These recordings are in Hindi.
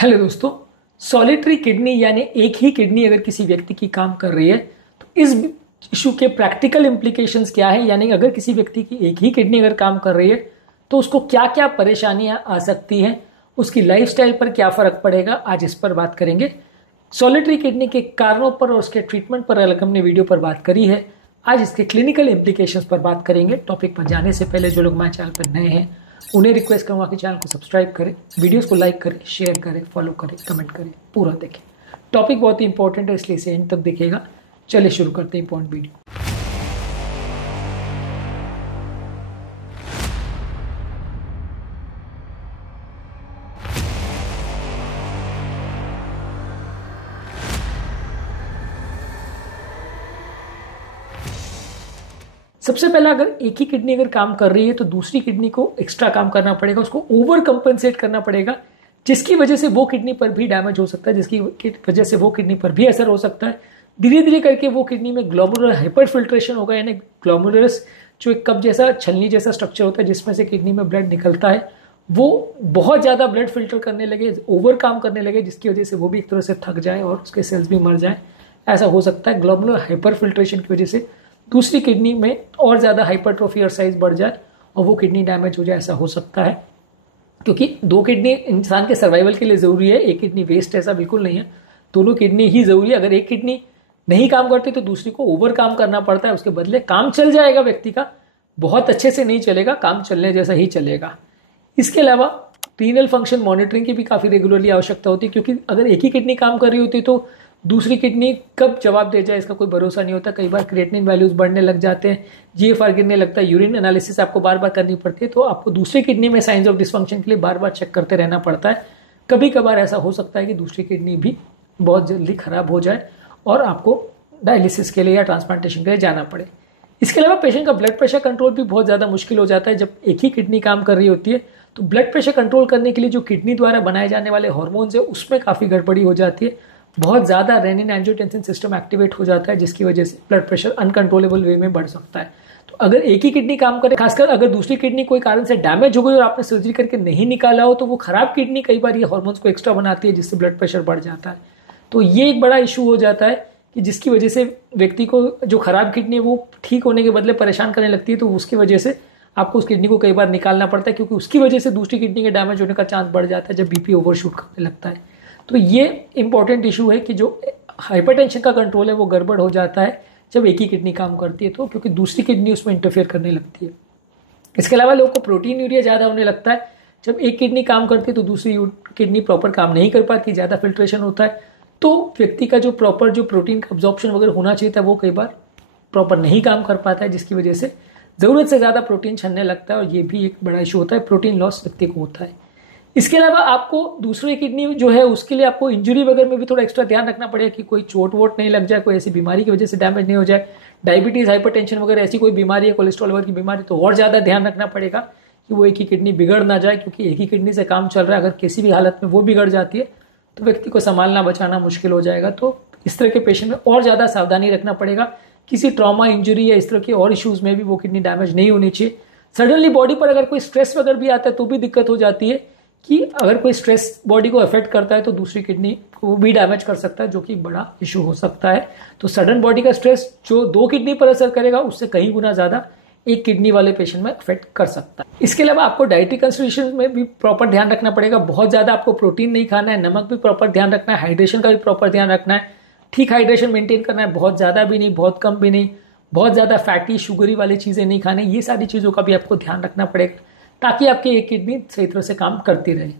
हेलो दोस्तों, सॉलिटरी किडनी यानी एक ही किडनी अगर किसी व्यक्ति की काम कर रही है तो इस इशू के प्रैक्टिकल इम्प्लीकेशंस क्या है। यानी अगर किसी व्यक्ति की एक ही किडनी अगर काम कर रही है तो उसको क्या क्या परेशानियां आ सकती हैं, उसकी लाइफस्टाइल पर क्या फर्क पड़ेगा, आज इस पर बात करेंगे। सॉलिटरी किडनी के कारणों पर और उसके ट्रीटमेंट पर अलग हमने वीडियो पर बात करी है। आज इसके क्लिनिकल इम्प्लीकेशंस पर बात करेंगे। टॉपिक पर जाने से पहले जो लोग हमारे चैनल पर नए हैं उन्हें रिक्वेस्ट करूँगा कि चैनल को सब्सक्राइब करें, वीडियोस को लाइक करें, शेयर करें, फॉलो करें, कमेंट करें, पूरा देखें। टॉपिक बहुत ही इंपॉर्टेंट है इसलिए इसे एंड तक देखिएगा। चलिए शुरू करते हैं इंपॉर्टेंट वीडियो। सबसे पहला, अगर एक ही किडनी अगर काम कर रही है तो दूसरी किडनी को एक्स्ट्रा काम करना पड़ेगा, उसको ओवर कंपनसेट करना पड़ेगा, जिसकी वजह से वो किडनी पर भी डैमेज हो सकता है, जिसकी वजह से वो किडनी पर भी असर हो सकता है। धीरे धीरे करके वो किडनी में ग्लोबुलर हाइपर फिल्ट्रेशन होगा, यानी ग्लोबुलरस जो एक कप जैसा छलनी जैसा स्ट्रक्चर होता है जिसमें से किडनी में ब्लड निकलता है, वो बहुत ज़्यादा ब्लड फिल्टर करने लगे, ओवर काम करने लगे, जिसकी वजह से वो भी एक तरह से थक जाए और उसके सेल्स भी मर जाए। ऐसा हो सकता है ग्लोबुलर हाइपर फिल्ट्रेशन की वजह से दूसरी किडनी में और ज़्यादा हाइपरट्रोफी और साइज बढ़ जाए और वो किडनी डैमेज हो जाए। ऐसा हो सकता है क्योंकि दो किडनी इंसान के सर्वाइवल के लिए ज़रूरी है, एक किडनी वेस्ट ऐसा बिल्कुल नहीं है, दोनों किडनी ही ज़रूरी है। अगर एक किडनी नहीं काम करती तो दूसरी को ओवर काम करना पड़ता है, उसके बदले काम चल जाएगा व्यक्ति का, बहुत अच्छे से नहीं चलेगा, काम चलने जैसा ही चलेगा। इसके अलावा रीनल फंक्शन मॉनिटरिंग की भी काफ़ी रेगुलरली आवश्यकता होती है, क्योंकि अगर एक ही किडनी काम कर रही होती तो दूसरी किडनी कब जवाब दे जाए इसका कोई भरोसा नहीं होता। कई बार क्रिएटिनिन वैल्यूज बढ़ने लग जाते हैं, जीएफआर गिरने लगता है, यूरिन एनालिसिस आपको बार बार करनी पड़ती है, तो आपको दूसरी किडनी में साइंस ऑफ डिसफंक्शन के लिए बार बार चेक करते रहना पड़ता है। कभी कभार ऐसा हो सकता है कि दूसरी किडनी भी बहुत जल्दी खराब हो जाए और आपको डायलिसिस के लिए या ट्रांसप्लांटेशन के लिए जाना पड़े। इसके अलावा पेशेंट का ब्लड प्रेशर कंट्रोल भी बहुत ज़्यादा मुश्किल हो जाता है। जब एक ही किडनी काम कर रही होती है तो ब्लड प्रेशर कंट्रोल करने के लिए जो किडनी द्वारा बनाए जाने वाले हार्मोन्स है उसमें काफ़ी गड़बड़ी हो जाती है, बहुत ज़्यादा रेनिन एंजियोटेंसिन सिस्टम एक्टिवेट हो जाता है, जिसकी वजह से ब्लड प्रेशर अनकंट्रोलेबल वे में बढ़ सकता है। तो अगर एक ही किडनी काम करे, खासकर अगर दूसरी किडनी कोई कारण से डैमेज हो गई और आपने सर्जरी करके नहीं निकाला हो, तो वो खराब किडनी कई बार ये हार्मोन्स को एक्स्ट्रा बनाती है, जिससे ब्लड प्रेशर बढ़ जाता है। तो ये एक बड़ा इशू हो जाता है कि जिसकी वजह से व्यक्ति को जो खराब किडनी है वो ठीक होने के बदले परेशान करने लगती है, तो उसकी वजह से आपको उस किडनी को कई बार निकालना पड़ता है, क्योंकि उसकी वजह से दूसरी किडनी के डैमेज होने का चांस बढ़ जाता है जब बीपी ओवरशूट करने लगता है। तो ये इंपॉर्टेंट इशू है कि जो हाइपरटेंशन का कंट्रोल है वो गड़बड़ हो जाता है जब एक ही किडनी काम करती है, तो क्योंकि दूसरी किडनी उसमें इंटरफेयर करने लगती है। इसके अलावा लोगों को प्रोटीन यूरिया ज़्यादा होने लगता है। जब एक किडनी काम करती है तो दूसरी किडनी प्रॉपर काम नहीं कर पाती, ज़्यादा फिल्ट्रेशन होता है, तो व्यक्ति का जो प्रॉपर जो प्रोटीन का अब्जॉर्प्शन वगैरह होना चाहिए था वो कई बार प्रॉपर नहीं काम कर पाता है, जिसकी वजह से ज़रूरत से ज़्यादा प्रोटीन छनने लगता है और ये भी एक बड़ा इशू होता है, प्रोटीन लॉस व्यक्ति को होता है। इसके अलावा आपको दूसरी किडनी जो है उसके लिए आपको इंजरी वगैरह में भी थोड़ा एक्स्ट्रा ध्यान रखना पड़ेगा कि कोई चोट वोट नहीं लग जाए, कोई ऐसी बीमारी की वजह से डैमेज नहीं हो जाए, डायबिटीज़, हाइपरटेंशन वगैरह ऐसी कोई बीमारी है, कोलेस्ट्रॉल वगैरह की बीमारी, तो और ज़्यादा ध्यान रखना पड़ेगा कि वो एक ही किडनी बिगड़ ना जाए, क्योंकि एक ही किडनी से काम चल रहा है, अगर किसी भी हालत में वो बिगड़ जाती है तो व्यक्ति को संभालना बचाना मुश्किल हो जाएगा। तो इस तरह के पेशेंट में और ज़्यादा सावधानी रखना पड़ेगा। किसी ट्रॉमा, इंजरी या इस तरह के और इश्यूज़ में भी वो किडनी डैमेज नहीं होनी चाहिए। सडनली बॉडी पर अगर कोई स्ट्रेस वगैरह भी आता है तो भी दिक्कत हो जाती है कि अगर कोई स्ट्रेस बॉडी को अफेक्ट करता है तो दूसरी किडनी को भी डैमेज कर सकता है, जो कि बड़ा इशू हो सकता है। तो सडन बॉडी का स्ट्रेस जो दो किडनी पर असर करेगा उससे कहीं गुना ज़्यादा एक किडनी वाले पेशेंट में अफेक्ट कर सकता है। इसके अलावा आपको डाइटरी कंसिडरेशन में भी प्रॉपर ध्यान रखना पड़ेगा। बहुत ज़्यादा आपको प्रोटीन नहीं खाना है, नमक भी प्रॉपर ध्यान रखना है, हाइड्रेशन का भी प्रॉपर ध्यान रखना है, ठीक हाइड्रेशन मेंटेन करना है, बहुत ज़्यादा भी नहीं, बहुत कम भी नहीं, बहुत ज़्यादा फैटी शुगरी वाली चीज़ें नहीं खाने। ये सारी चीज़ों का भी आपको ध्यान रखना पड़ेगा ताकि आपकी एक किडनी सही तरह से काम करती रहे।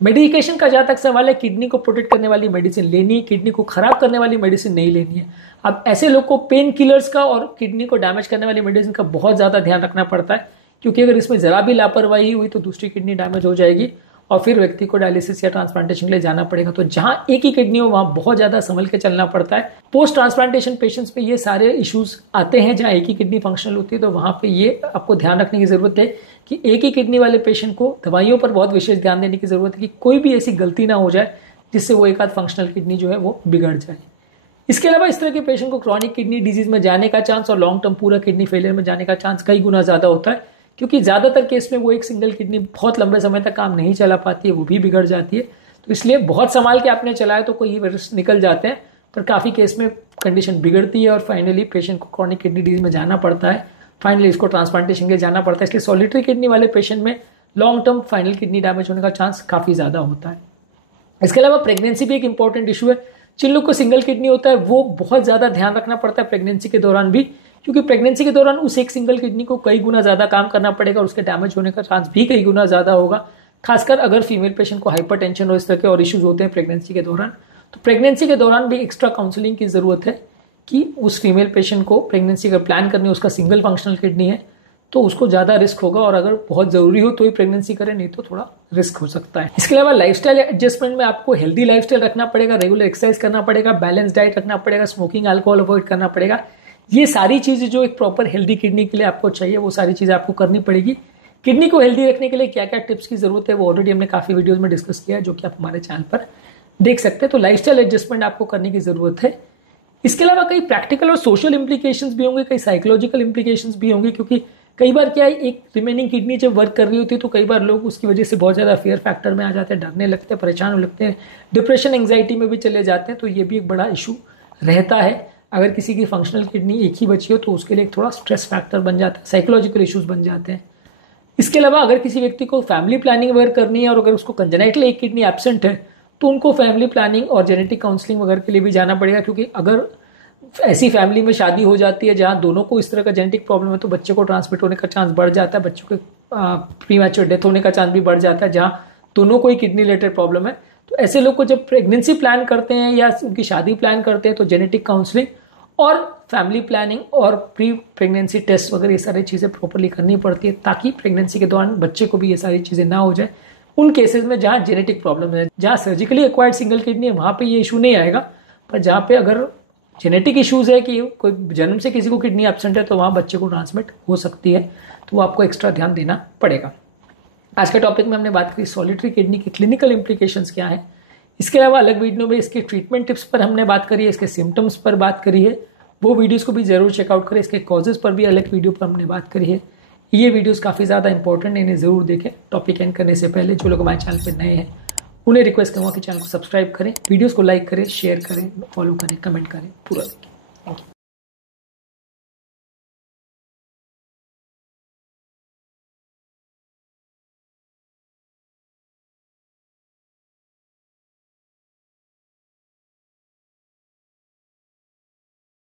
मेडिकेशन का जहाँ तक सवाल है, किडनी को प्रोटेक्ट करने वाली मेडिसिन लेनी है, किडनी को खराब करने वाली मेडिसिन नहीं लेनी है। अब ऐसे लोग को पेन किलर्स का और किडनी को डैमेज करने वाली मेडिसिन का बहुत ज़्यादा ध्यान रखना पड़ता है, क्योंकि अगर इसमें ज़रा भी लापरवाही हुई तो दूसरी किडनी डैमेज हो जाएगी और फिर व्यक्ति को डायलिसिस या ट्रांसप्लांटेशन के लिए जाना पड़ेगा। तो जहाँ एक ही किडनी हो वहाँ बहुत ज़्यादा संभल के चलना पड़ता है। पोस्ट ट्रांसप्लांटेशन पेशेंट्स में ये सारे इश्यूज आते हैं जहाँ एक ही किडनी फंक्शनल होती है, तो वहाँ पे ये आपको ध्यान रखने की ज़रूरत है कि एक ही किडनी वाले पेशेंट को दवाइयों पर बहुत विशेष ध्यान देने की ज़रूरत है कि कोई भी ऐसी गलती ना हो जाए जिससे वो एक आध फंक्शनल किडनी जो है वो बिगड़ जाए। इसके अलावा इस तरह के पेशेंट को क्रॉनिक किडनी डिजीज में जाने का चांस और लॉन्ग टर्म पूरा किडनी फेलियर में जाने का चांस कई गुना ज़्यादा होता है, क्योंकि ज़्यादातर केस में वो एक सिंगल किडनी बहुत लंबे समय तक काम नहीं चला पाती है, वो भी बिगड़ जाती है। तो इसलिए बहुत संभाल के आपने चलाया तो कोई रिस्क निकल जाते हैं, पर काफ़ी केस में कंडीशन बिगड़ती है और फाइनली पेशेंट को क्रॉनिक किडनी डिजीज में जाना पड़ता है, फाइनली इसको ट्रांसप्लांटेशन के जाना पड़ता है। इसलिए सॉलिटरी किडनी वाले पेशेंट में long term final kidney damage होने का चांस काफ़ी ज़्यादा होता है। इसके अलावा प्रेगनेंसी भी एक इंपॉर्टेंट इशू है। जिन लोग को सिंगल किडनी होता है वो बहुत ज़्यादा ध्यान रखना पड़ता है प्रेगनेंसी के दौरान भी, क्योंकि प्रेगनेंसी के दौरान उस एक सिंगल किडनी को कई गुना ज़्यादा काम करना पड़ेगा और उसके डैमेज होने का चांस भी कई गुना ज़्यादा होगा, खासकर अगर फीमेल पेशेंट को हाइपरटेंशन और इस तरह के और इश्यूज होते हैं प्रेगनेंसी के दौरान। तो प्रेगनेंसी के दौरान भी एक्स्ट्रा काउंसलिंग की ज़रूरत है कि उस फीमेल पेशेंट को प्रेगनेंसी अगर प्लान करनी है, उसका सिंगल फंक्शनल किडनी है तो उसको ज़्यादा रिस्क होगा, और अगर बहुत ज़रूरी हो तो ही प्रेगनेंसी करें, नहीं तो थोड़ा रिस्क हो सकता है। इसके अलावा लाइफस्टाइल एडजस्टमेंट में आपको हेल्दी लाइफस्टाइल रखना पड़ेगा, रेगुलर एक्सरसाइज करना पड़ेगा, बैलेंस डाइट रखना पड़ेगा, स्मोकिंग अल्कोहल अवॉइड करना पड़ेगा। ये सारी चीज़ें जो एक प्रॉपर हेल्दी किडनी के लिए आपको चाहिए वो सारी चीज़ें आपको करनी पड़ेगी। किडनी को हेल्दी रखने के लिए क्या क्या टिप्स की जरूरत है वो ऑलरेडी हमने काफ़ी वीडियोज़ में डिस्कस किया है, जो कि आप हमारे चैनल पर देख सकते हैं। तो लाइफस्टाइल एडजस्टमेंट आपको करने की ज़रूरत है। इसके अलावा कई प्रैक्टिकल और सोशल इंप्लीकेशंस भी होंगे, कई साइकोलॉजिकल इंप्लीकेशंस भी होंगे, क्योंकि कई बार क्या है, एक रिमेनिंग किडनी जब वर्क कर रही होती है तो कई बार लोग उसकी वजह से बहुत ज़्यादा फियर फैक्टर में आ जाते हैं, डरने लगते हैं, परेशान होने लगते हैं, डिप्रेशन एंग्जाइटी में भी चले जाते हैं। तो ये भी एक बड़ा इशू रहता है। अगर किसी की फंक्शनल किडनी एक ही बची हो तो उसके लिए थोड़ा स्ट्रेस फैक्टर बन जाता है, साइकोलॉजिकल इशूज़ बन जाते हैं। इसके अलावा अगर किसी व्यक्ति को फैमिली प्लानिंग वगैरह करनी है और अगर उसको कंजेनाइटल एक किडनी एब्सेंट है तो उनको फैमिली प्लानिंग और जेनेटिक काउंसलिंग वगैरह के लिए भी जाना पड़ेगा, क्योंकि अगर ऐसी फैमिली में शादी हो जाती है जहाँ दोनों को इस तरह का जेनेटिक प्रॉब्लम है तो बच्चे को ट्रांसमिट होने का चांस बढ़ जाता है, बच्चों के प्री मैच्योर डेथ होने का चांस भी बढ़ जाता है जहाँ दोनों को ही किडनी रिलेटेड प्रॉब्लम है। तो ऐसे लोग को जब प्रेगनेंसी प्लान करते हैं या उनकी शादी प्लान करते हैं तो जेनेटिक काउंसलिंग और फैमिली प्लानिंग और प्री प्रेगनेंसी टेस्ट वगैरह ये सारी चीज़ें प्रॉपरली करनी पड़ती है, ताकि प्रेगनेंसी के दौरान बच्चे को भी ये सारी चीज़ें ना हो जाए। उन केसेस में जहाँ जेनेटिक प्रॉब्लम है, जहाँ सर्जिकली एक्वायर्ड सिंगल किडनी है, वहाँ पे ये इशू नहीं आएगा, पर जहाँ पे अगर जेनेटिक इश्यूज है कि कोई जन्म से किसी को किडनी एब्सेंट है तो वहाँ बच्चे को ट्रांसमिट हो सकती है, तो वो आपको एक्स्ट्रा ध्यान देना पड़ेगा। आज के टॉपिक में हमने बात करी सॉलिटरी किडनी की क्लिनिकल इंप्लीकेशंस क्या है। इसके अलावा अलग वीडियो में इसके ट्रीटमेंट टिप्स पर हमने बात करी है, इसके सिम्टम्स पर बात करी है, वो वीडियोज़ को भी जरूर चेकआउट करें। इसके कॉजेज़ पर भी अलग वीडियो पर हमने बात करी है। ये वीडियोज़ काफ़ी ज़्यादा इंपॉर्टेंट है, इन्हें ज़रूर देखें। टॉपिक एंड करने से पहले जो लोग हमारे चैनल पर नए हैं उन्हें रिक्वेस्ट करूँगा कि चैनल को सब्सक्राइब करें, वीडियोज़ को लाइक करें, शेयर करें, फॉलो करें, कमेंट करें, पूरा देखें। Thank you.